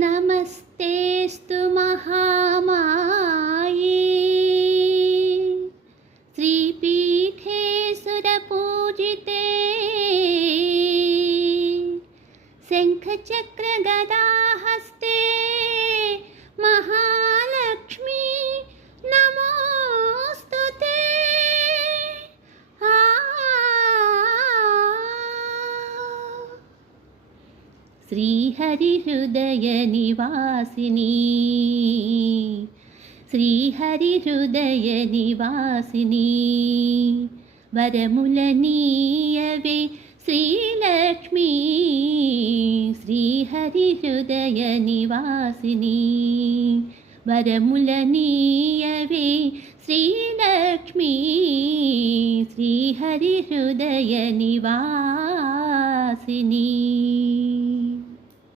नमस्तेऽस्तु महामाये श्रीपीठे सुरपूजिते शङ्खचक्रगदाहस्ते महालक्ष्मी नमोऽस्तु ते। श्रीहरिहृदय निवासिनी श्रीहरिहृदय निवासिनी वरमुलनीयवे श्रीलक्ष्मी श्रीहरिहृदय निवासिनी वरमुलनीयवे श्रीलक्ष्मी श्रीहरिहृदय निवासिनी।